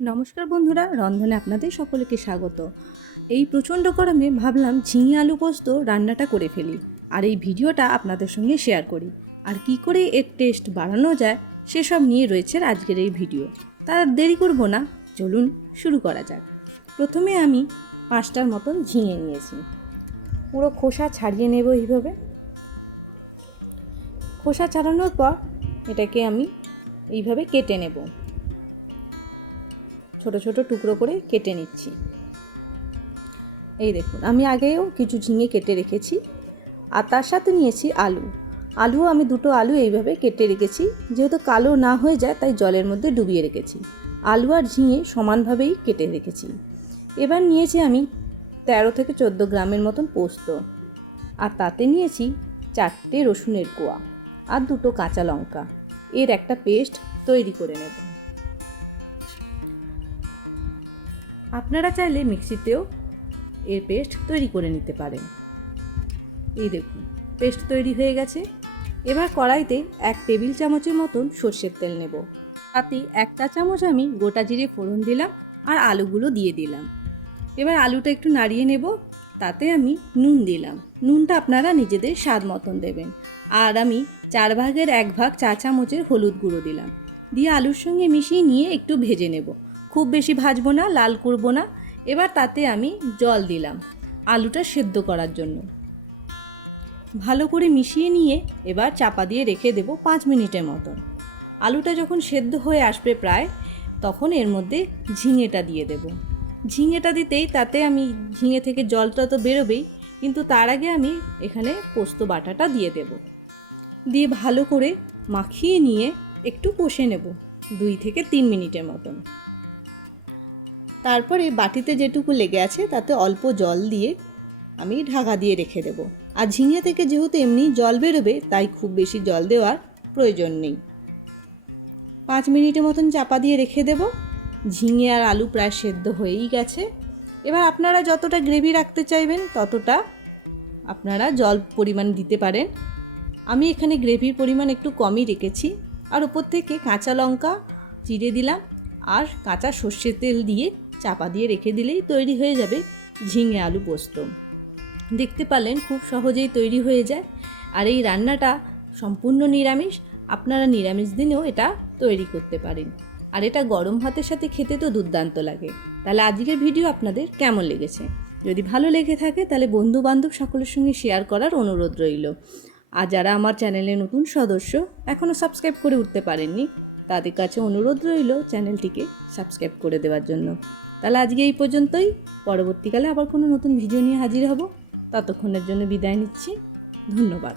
নমস্কার বন্ধুরা, রন্ধনে আপনাদের সকলকে স্বাগত। এই প্রচণ্ড গরমে ভাবলাম ঝিঙে আলু পোস্ত রান্নাটা করে ফেলি আর এই ভিডিওটা আপনাদের সঙ্গে শেয়ার করি। আর কি করে এর টেস্ট বাড়ানো যায় সেসব নিয়ে রয়েছে আজকের এই ভিডিও। তার দেরি করব না, চলুন শুরু করা যাক। প্রথমে আমি 5টার মতন ঝিঙে নিয়েছি। পুরো খোসা ছাড়িয়ে নেব এইভাবে। খোসা ছাড়ানোর পর এটাকে আমি এইভাবে কেটে নেব। ছোট ছোট টুকরো করে কেটে নিচ্ছি। এই দেখুন, আমি আগেও কিছু ঝিঙে কেটে রেখেছি আর তার সাথে নিয়েছি আলু আমি দুটো আলু এইভাবে কেটে রেখেছি। যেহেতু কালো না হয়ে যায় তাই জলের মধ্যে ডুবিয়ে রেখেছি। আলু আর ঝিঙে সমানভাবেই কেটে রেখেছি। এবার নিয়েছি আমি 13 থেকে 14 গ্রামের মতন পোস্ত, আর তাতে নিয়েছি 4টে রসুনের কোয়া আর 2টো কাঁচা লঙ্কা। এর একটা পেস্ট তৈরি করে নেব। আপনারা চাইলে মিক্সিতেও এর পেস্ট তৈরি করে নিতে পারেন। এই দেখুন, পেস্ট তৈরি হয়ে গেছে। এবার কড়াইতে 1 টেবিল চামচের মতন সর্ষের তেল নেব। তাতে 1 চা চামচ আমি গোটা জিরে ফোড়ন দিলাম আর আলুগুলো দিয়ে দিলাম। এবার আলুটা একটু নাড়িয়ে নেব। তাতে আমি নুন দিলাম। নুনটা আপনারা নিজেদের স্বাদ মতন দেবেন। আর আমি 4 ভাগের 1 ভাগ চা চামচের হলুদ গুঁড়ো দিলাম। দিয়ে আলুর সঙ্গে মিশিয়ে নিয়ে একটু ভেজে নেব। খুব বেশি ভাজবো না, লাল করব না। এবার তাতে আমি জল দিলাম আলুটা সেদ্ধ করার জন্য। ভালো করে মিশিয়ে নিয়ে এবার চাপা দিয়ে রেখে দেব 5 মিনিটের মতন। আলুটা যখন সেদ্ধ হয়ে আসবে প্রায়, তখন এর মধ্যে ঝিঙেটা দিয়ে দেব। ঝিঙেটা দিতেই তাতে আমি ঝিঙে থেকে জলটা তো বেরোবেই, কিন্তু তার আগে আমি এখানে পোস্ত বাটাটা দিয়ে দেব। দিয়ে ভালো করে মাখিয়ে নিয়ে একটু কষে নেব 2 থেকে 3 মিনিটের মতন। তারপরে বাটিতে যেটুকু লেগে আছে তাতে অল্প জল দিয়ে আমি ঢাকা দিয়ে রেখে দেব। আর ঝিঙে থেকে যেহেতু এমনি জল বেরোবে তাই খুব বেশি জল দেওয়ার প্রয়োজন নেই। 5 মিনিটের মতন চাপা দিয়ে রেখে দেব। ঝিঙে আর আলু প্রায় সেদ্ধ হয়েই গেছে। এবার আপনারা যতটা গ্রেভি রাখতে চাইবেন ততটা আপনারা জল পরিমাণ দিতে পারেন। আমি এখানে গ্রেভির পরিমাণ একটু কমই রেখেছি। আর উপর থেকে কাঁচা লঙ্কা চিড়ে দিলাম আর কাঁচা সর্ষের তেল দিয়ে চাপা দিয়ে রেখে দিলেই তৈরি হয়ে যাবে ঝিঙে আলু পোস্ত। দেখতে পারলেন খুব সহজেই তৈরি হয়ে যায়। আর এই রান্নাটা সম্পূর্ণ নিরামিষ। আপনারা নিরামিষ দিনেও এটা তৈরি করতে পারেন। আর এটা গরম ভাতের সাথে খেতে তো দুর্দান্ত লাগে। তাহলে আজকের ভিডিও আপনাদের কেমন লেগেছে? যদি ভালো লেগে থাকে তাহলে বন্ধু বান্ধব সকলের সঙ্গে শেয়ার করার অনুরোধ রইল। আর যারা আমার চ্যানেলে নতুন সদস্য এখনও সাবস্ক্রাইব করে উঠতে পারেননি, তাদের কাছে অনুরোধ রইল চ্যানেলটিকে সাবস্ক্রাইব করে দেওয়ার জন্য। তাহলে আজকে এই পর্যন্তই। পরবর্তীকালে আবার কোনো নতুন ভিডিও নিয়ে হাজির হব। ততক্ষণের জন্য বিদায় নিচ্ছি। ধন্যবাদ।